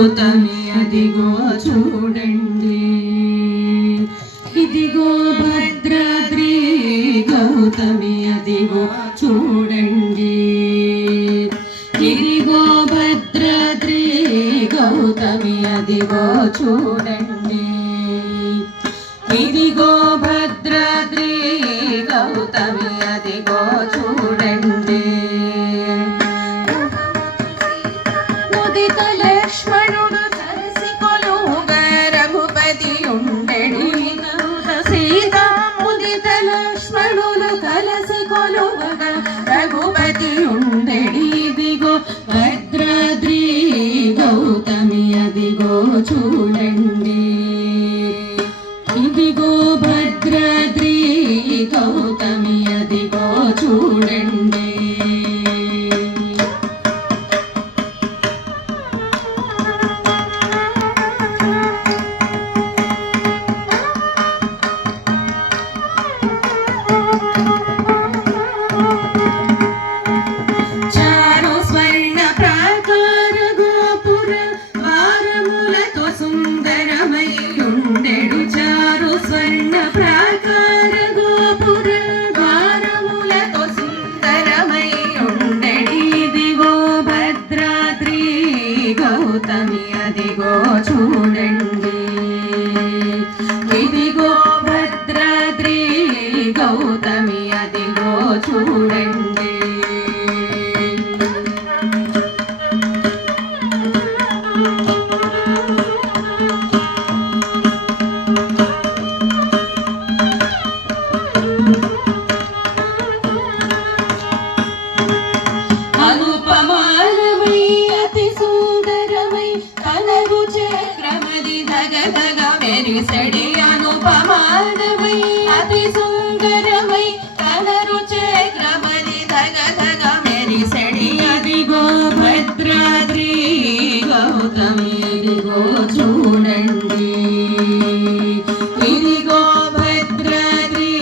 గౌతమి అదిగో చూడండి, ఇదిగో భద్రాద్రి గౌతమి అదిగో చూడండి, ఇదిగో భద్రాద్రి గౌతమి అదిగో చూడండి, ఇదిగో భద్రాద్రి గౌతమి అదిగో చూడండి. ముదిత లక్ష్మణుడు కలిసి కొలువుగా రఘుపతి ఉండెడి, సీత ముదిత లక్ష్మణులు కలిసి కొలువుగా రఘుపతి ఉండెడి, ఇదిగో భద్రాద్రి గౌతమి అదిగో చూడండి, ఇదిగో భద్రాద్రి గౌతమి అదిగో చూడండి. చారు స్వర్ణ ప్రాకార గోపుర వారములతో సుందరమై ఉండెడు, చారు స్వర్ణ ప్రాకార గోపుర వారములతో సుందరమై ఉండెడు, ఇదిగో భద్రాద్రి గౌతమి అదిగో చూడండి, ఇదిగో భద్రాద్రి గౌతమి అదిగో చూడండి. అనుపమానమై అతి సుందరమై కనగు చక్రమది ధగధగ మెరిసెడి, అనుపమానమై అతి సుందరమై కనరు చక్రమది ధగధగ మెరిసెడి, అదిగో భద్రాద్రి గౌతమి అదిగో చూడండి, ఇదిగో భద్రాద్రి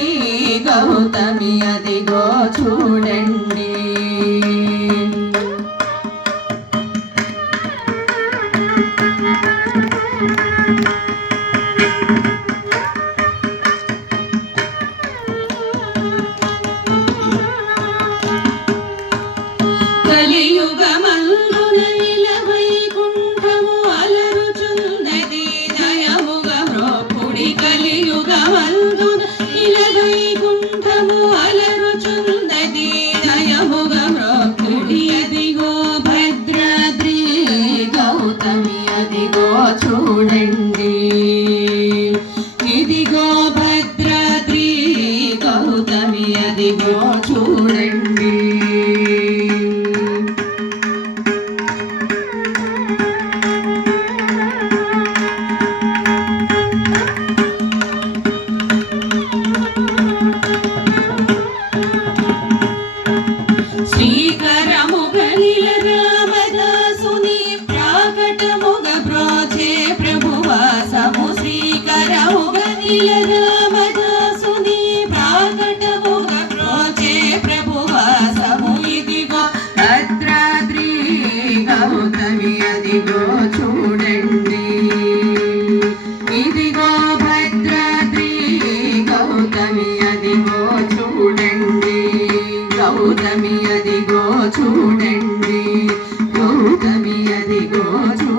గౌతమి అదిగో చూడండి. కలియుగమందున ఇలవైకుంఠము అలరుచున్నది దయముగ మ్రోక్కుడి, కలియుగమందున ఇలవైకుంఠము అలరుచున్నది దయముగ మ్రోక్కుడి, అదిగో భద్రాద్రి గౌతమి అదిగో చూడండి, ఇదిగో భద్రాద్రి గౌతమి అదిగో చూడండి. శ్రీకరముగ నిల రామదాసుని ప్రాకటముగ బ్రోచే ప్రభువాసము, శ్రీకరముగ నిల రామదాసుని ప్రాకటముగ బ్రోచే ప్రభువాసము, ఇదిగో భద్రాద్రి గౌతమి అదిగో చూడండి, ఇదిగో భద్రాద్రి గౌతమి అదిగో చూడండి, గౌతమి అదిగో చూడండి, గౌతమి అదిగో చూడండి.